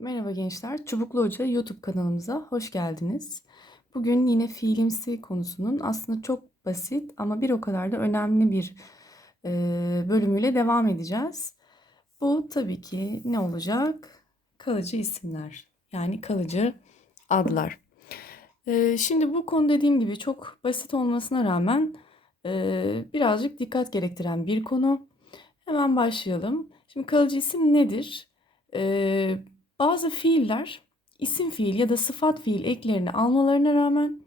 Merhaba gençler, Çubuklu Hoca YouTube kanalımıza hoş geldiniz. Bugün yine fiilimsi konusunun aslında çok basit ama bir o kadar da önemli bir bölümüyle devam edeceğiz. Bu tabii ki ne olacak? Kalıcı isimler, yani kalıcı adlar. Şimdi bu konu dediğim gibi çok basit olmasına rağmen birazcık dikkat gerektiren bir konu. Hemen başlayalım. Şimdi kalıcı isim nedir? Bazı fiiller isim fiil ya da sıfat fiil eklerini almalarına rağmen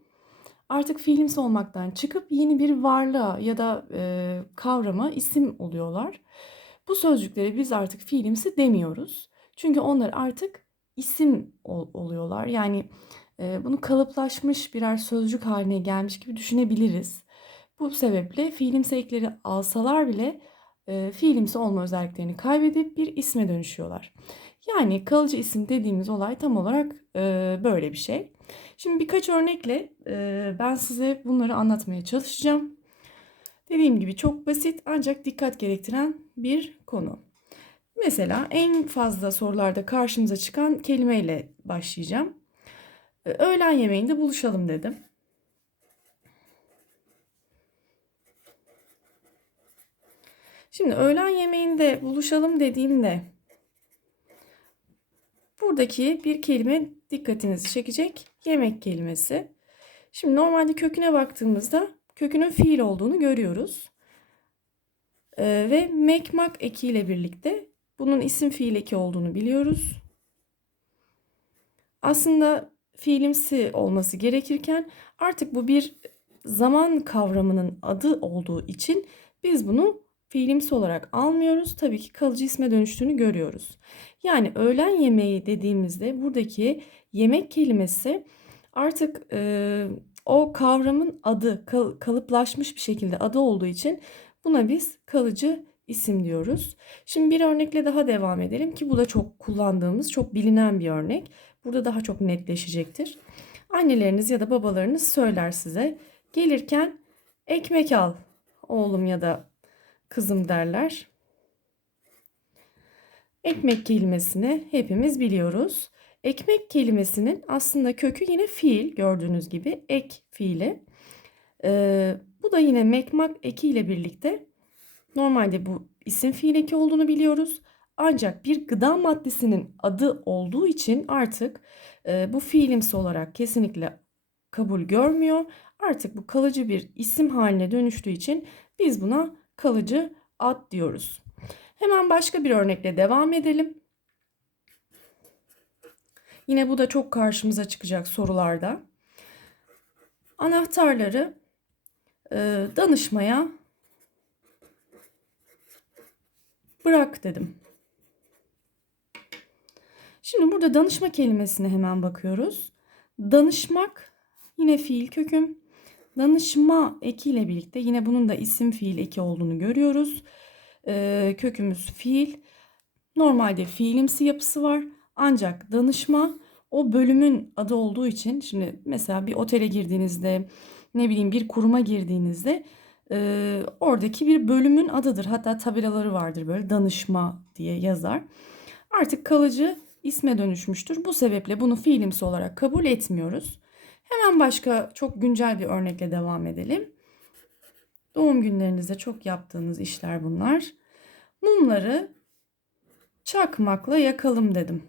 artık fiilimsi olmaktan çıkıp yeni bir varlığa ya da e, kavrama isim oluyorlar. Bu sözcüklere biz artık fiilimsi demiyoruz. Çünkü onlar artık isim ol- oluyorlar. Yani e, bunu kalıplaşmış birer sözcük haline gelmiş gibi düşünebiliriz. Bu sebeple fiilimsi ekleri alsalar bile e, fiilimsi olma özelliklerini kaybedip bir isme dönüşüyorlar. Yani kalıcı isim dediğimiz olay tam olarak e, böyle bir şey. Şimdi birkaç örnekle e, ben size bunları anlatmaya çalışacağım. Dediğim gibi çok basit ancak dikkat gerektiren bir konu. Mesela en fazla sorularda karşımıza çıkan kelimeyle başlayacağım. E, öğlen yemeğinde buluşalım dedim. Şimdi öğlen yemeğinde buluşalım dediğimde buradaki bir kelime dikkatinizi çekecek. Yemek kelimesi. Şimdi normalde köküne baktığımızda kökünün fiil olduğunu görüyoruz. Ee, ve mekmak ekiyle birlikte bunun isim fiil eki olduğunu biliyoruz. Aslında fiilimsi olması gerekirken artık bu bir zaman kavramının adı olduğu için biz bunu fiilimsi olarak almıyoruz. Tabii ki kalıcı isme dönüştüğünü görüyoruz. Yani öğlen yemeği dediğimizde buradaki yemek kelimesi artık e, o kavramın adı kal- kalıplaşmış bir şekilde adı olduğu için buna biz kalıcı isim diyoruz. Şimdi bir örnekle daha devam edelim ki bu da çok kullandığımız, çok bilinen bir örnek. Burada daha çok netleşecektir. Anneleriniz ya da babalarınız söyler size gelirken ekmek al oğlum ya da kızım derler. Ekmek kelimesini hepimiz biliyoruz. Ekmek kelimesinin aslında kökü yine fiil gördüğünüz gibi ek fiili. Ee, bu da yine mekmak eki ile birlikte normalde bu isim fiil eki olduğunu biliyoruz. Ancak bir gıda maddesinin adı olduğu için artık e, bu fiilimsi olarak kesinlikle kabul görmüyor. Artık bu kalıcı bir isim haline dönüştüğü için biz buna kalıcı ad diyoruz. Hemen başka bir örnekle devam edelim. Yine bu da çok karşımıza çıkacak sorularda. Anahtarları e, danışmaya bırak dedim. Şimdi burada danışma kelimesine hemen bakıyoruz. Danışmak yine fiil köküm. Danışma ekiyle birlikte yine bunun da isim fiil eki olduğunu görüyoruz. Ee, kökümüz fiil. Normalde fiilimsi yapısı var. Ancak danışma o bölümün adı olduğu için şimdi mesela bir otele girdiğinizde ne bileyim bir kuruma girdiğinizde e, oradaki bir bölümün adıdır. Hatta tabelaları vardır böyle danışma diye yazar. Artık kalıcı isme dönüşmüştür. Bu sebeple bunu fiilimsi olarak kabul etmiyoruz. Hemen başka çok güncel bir örnekle devam edelim. Doğum günlerinizde çok yaptığınız işler bunlar. Mumları çakmakla yakalım dedim.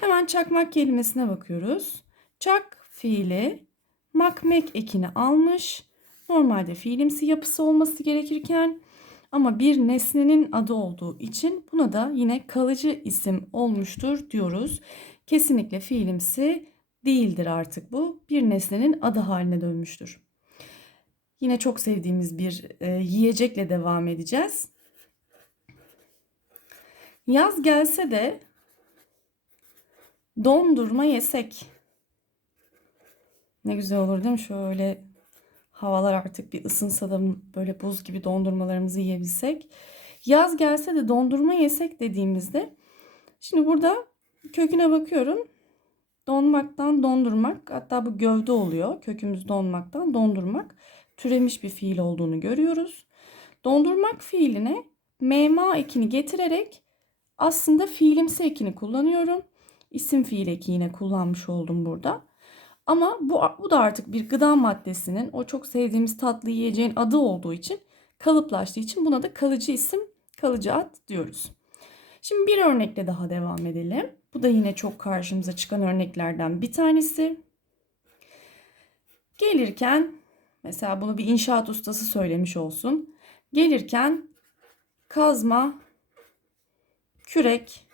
Hemen çakmak kelimesine bakıyoruz. Çak fiili makmek ekini almış. Normalde fiilimsi yapısı olması gerekirken ama bir nesnenin adı olduğu için buna da yine kalıcı isim olmuştur diyoruz. Kesinlikle fiilimsi değildir artık bu. Bir nesnenin adı haline dönmüştür. Yine çok sevdiğimiz bir e, yiyecekle devam edeceğiz. Yaz gelse de dondurma yesek. Ne güzel olur değil mi? Şöyle havalar artık bir ısınsa da böyle buz gibi dondurmalarımızı yiyebilsek. Yaz gelse de dondurma yesek dediğimizde şimdi burada köküne bakıyorum. Donmaktan dondurmak hatta bu gövde oluyor. Kökümüz donmaktan dondurmak türemiş bir fiil olduğunu görüyoruz. Dondurmak fiiline mema ekini getirerek aslında fiilimsi ekini kullanıyorum. İsim fiil eki kullanmış oldum burada. Ama bu, bu da artık bir gıda maddesinin o çok sevdiğimiz tatlı yiyeceğin adı olduğu için kalıplaştığı için buna da kalıcı isim, kalıcı ad diyoruz. Şimdi bir örnekle daha devam edelim. Bu da yine çok karşımıza çıkan örneklerden bir tanesi. Gelirken mesela bunu bir inşaat ustası söylemiş olsun. Gelirken kazma, kürek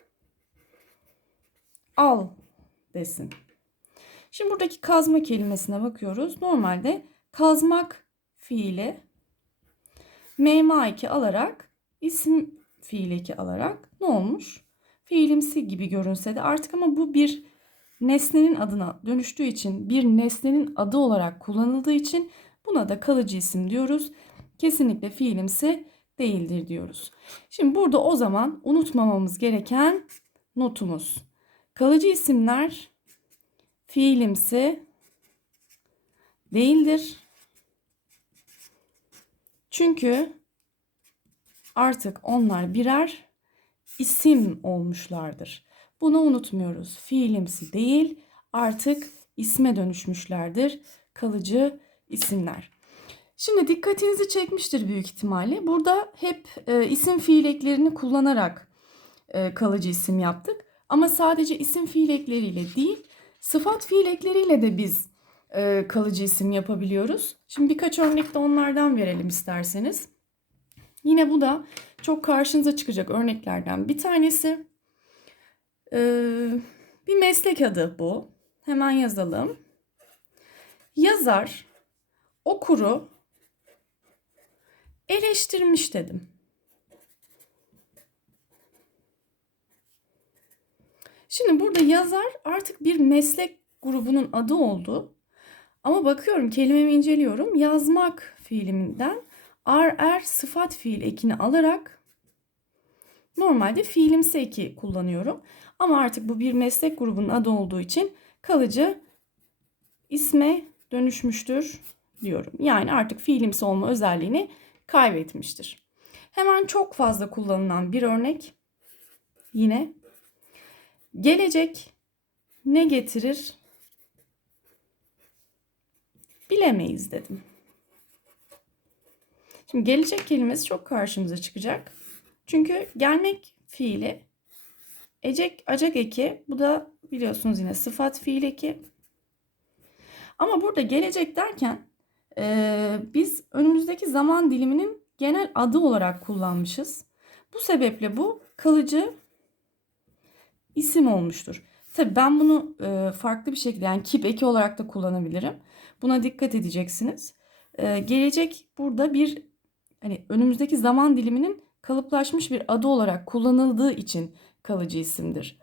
al desin. Şimdi buradaki kazma kelimesine bakıyoruz. Normalde kazmak fiili mema 2 alarak isim fiil eki alarak ne olmuş? Fiilimsi gibi görünse de artık ama bu bir nesnenin adına dönüştüğü için bir nesnenin adı olarak kullanıldığı için buna da kalıcı isim diyoruz. Kesinlikle fiilimsi değildir diyoruz. Şimdi burada o zaman unutmamamız gereken notumuz. Kalıcı isimler fiilimsi değildir. Çünkü artık onlar birer isim olmuşlardır. Bunu unutmuyoruz. Fiilimsi değil, artık isme dönüşmüşlerdir. Kalıcı isimler. Şimdi dikkatinizi çekmiştir büyük ihtimalle. Burada hep e, isim fiil eklerini kullanarak e, kalıcı isim yaptık. Ama sadece isim fiil ekleriyle değil, sıfat fiil ekleriyle de biz e, kalıcı isim yapabiliyoruz. Şimdi birkaç örnek de onlardan verelim isterseniz. Yine bu da çok karşınıza çıkacak örneklerden bir tanesi. Ee, bir meslek adı bu. Hemen yazalım. Yazar okuru eleştirmiş dedim. Şimdi burada yazar artık bir meslek grubunun adı oldu. Ama bakıyorum kelimemi inceliyorum. Yazmak fiilinden ar er sıfat fiil ekini alarak normalde fiilimsi eki kullanıyorum. Ama artık bu bir meslek grubunun adı olduğu için kalıcı isme dönüşmüştür diyorum. Yani artık fiilimsi olma özelliğini kaybetmiştir. Hemen çok fazla kullanılan bir örnek yine gelecek ne getirir bilemeyiz dedim. Şimdi gelecek kelimesi çok karşımıza çıkacak. Çünkü gelmek fiili ecek acak eki bu da biliyorsunuz yine sıfat fiil eki. Ama burada gelecek derken e, biz önümüzdeki zaman diliminin genel adı olarak kullanmışız. Bu sebeple bu kalıcı isim olmuştur. Tabii ben bunu e, farklı bir şekilde yani kip eki olarak da kullanabilirim. Buna dikkat edeceksiniz. E, gelecek burada bir hani önümüzdeki zaman diliminin kalıplaşmış bir adı olarak kullanıldığı için kalıcı isimdir.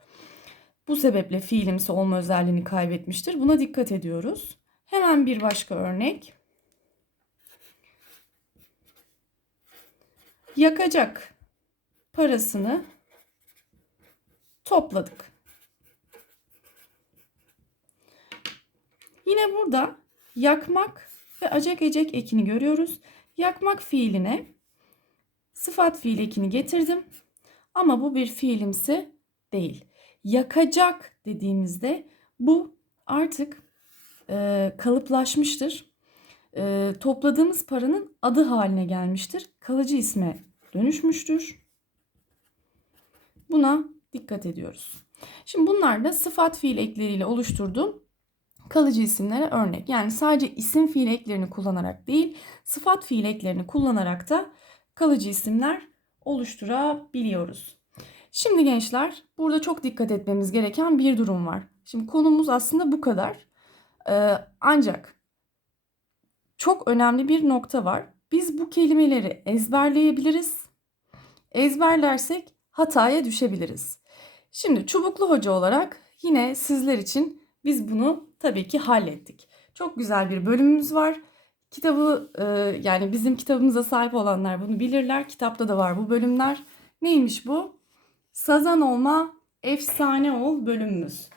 Bu sebeple fiilimsi olma özelliğini kaybetmiştir. Buna dikkat ediyoruz. Hemen bir başka örnek. Yakacak parasını topladık. Yine burada yakmak ve acak ecek ekini görüyoruz. Yakmak fiiline sıfat fiil ekini getirdim. Ama bu bir fiilimsi değil. Yakacak dediğimizde bu artık e, kalıplaşmıştır. E, topladığımız paranın adı haline gelmiştir. Kalıcı isme dönüşmüştür. Buna dikkat ediyoruz. Şimdi bunlar da sıfat fiil ekleriyle oluşturduğum kalıcı isimlere örnek. Yani sadece isim fiil eklerini kullanarak değil, sıfat fiil eklerini kullanarak da kalıcı isimler oluşturabiliyoruz. Şimdi gençler burada çok dikkat etmemiz gereken bir durum var. Şimdi konumuz aslında bu kadar. Ee, ancak çok önemli bir nokta var. Biz bu kelimeleri ezberleyebiliriz. Ezberlersek hataya düşebiliriz. Şimdi çubuklu hoca olarak yine sizler için biz bunu tabii ki hallettik. Çok güzel bir bölümümüz var. Kitabı e, yani bizim kitabımıza sahip olanlar bunu bilirler. Kitapta da var bu bölümler. Neymiş bu? Sazan olma, efsane ol bölümümüz.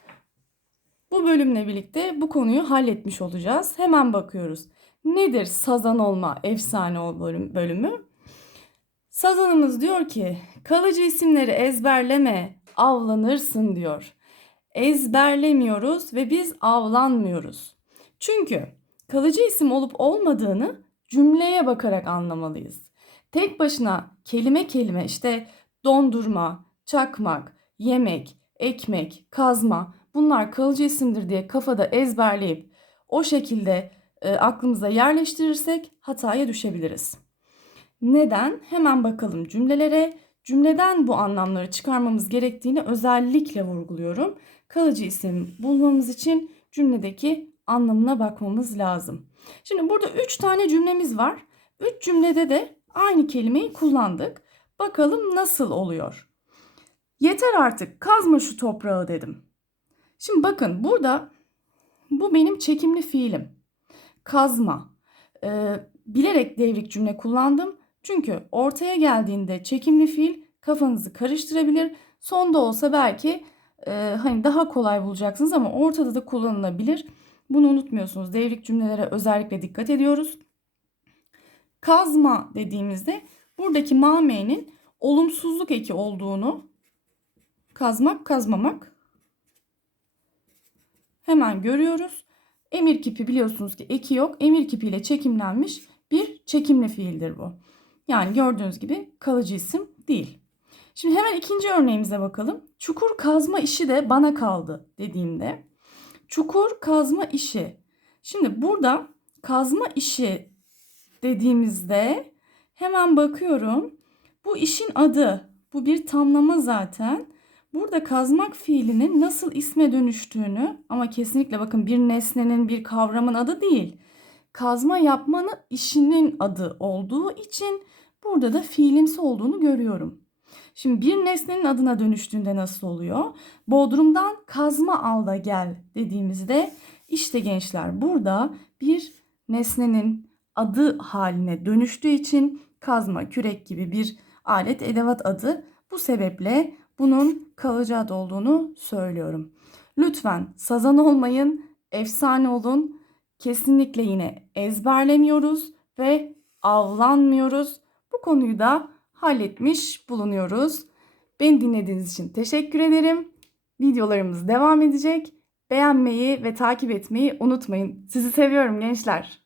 Bu bölümle birlikte bu konuyu halletmiş olacağız. Hemen bakıyoruz. Nedir sazan olma, efsane ol bölümü? Sazanımız diyor ki kalıcı isimleri ezberleme, avlanırsın diyor. Ezberlemiyoruz ve biz avlanmıyoruz. Çünkü kalıcı isim olup olmadığını cümleye bakarak anlamalıyız. Tek başına kelime kelime işte dondurma, çakmak, yemek, ekmek, kazma bunlar kalıcı isimdir diye kafada ezberleyip o şekilde e, aklımıza yerleştirirsek hataya düşebiliriz. Neden? Hemen bakalım cümlelere. Cümleden bu anlamları çıkarmamız gerektiğini özellikle vurguluyorum. Kalıcı isim bulmamız için cümledeki anlamına bakmamız lazım. Şimdi burada üç tane cümlemiz var. Üç cümlede de aynı kelimeyi kullandık. Bakalım nasıl oluyor? Yeter artık kazma şu toprağı dedim. Şimdi bakın burada bu benim çekimli fiilim. Kazma. Ee, bilerek devrik cümle kullandım. Çünkü ortaya geldiğinde çekimli fiil kafanızı karıştırabilir. Sonda olsa belki e, hani daha kolay bulacaksınız ama ortada da kullanılabilir. Bunu unutmuyorsunuz. Devrik cümlelere özellikle dikkat ediyoruz. Kazma dediğimizde buradaki mame'nin olumsuzluk eki olduğunu kazmak, kazmamak hemen görüyoruz. Emir kipi biliyorsunuz ki eki yok. Emir kipiyle çekimlenmiş bir çekimli fiildir bu. Yani gördüğünüz gibi kalıcı isim değil. Şimdi hemen ikinci örneğimize bakalım. Çukur kazma işi de bana kaldı dediğimde. Çukur kazma işi. Şimdi burada kazma işi dediğimizde hemen bakıyorum. Bu işin adı. Bu bir tamlama zaten. Burada kazmak fiilinin nasıl isme dönüştüğünü ama kesinlikle bakın bir nesnenin bir kavramın adı değil. Kazma yapmanın işinin adı olduğu için burada da fiilimsi olduğunu görüyorum. Şimdi bir nesnenin adına dönüştüğünde nasıl oluyor? Bodrumdan kazma al da gel dediğimizde işte gençler burada bir nesnenin adı haline dönüştüğü için kazma, kürek gibi bir alet edevat adı. Bu sebeple bunun kalıcı ad olduğunu söylüyorum. Lütfen sazan olmayın, efsane olun. Kesinlikle yine ezberlemiyoruz ve avlanmıyoruz. Bu konuyu da halletmiş bulunuyoruz. Beni dinlediğiniz için teşekkür ederim. Videolarımız devam edecek. Beğenmeyi ve takip etmeyi unutmayın. Sizi seviyorum gençler.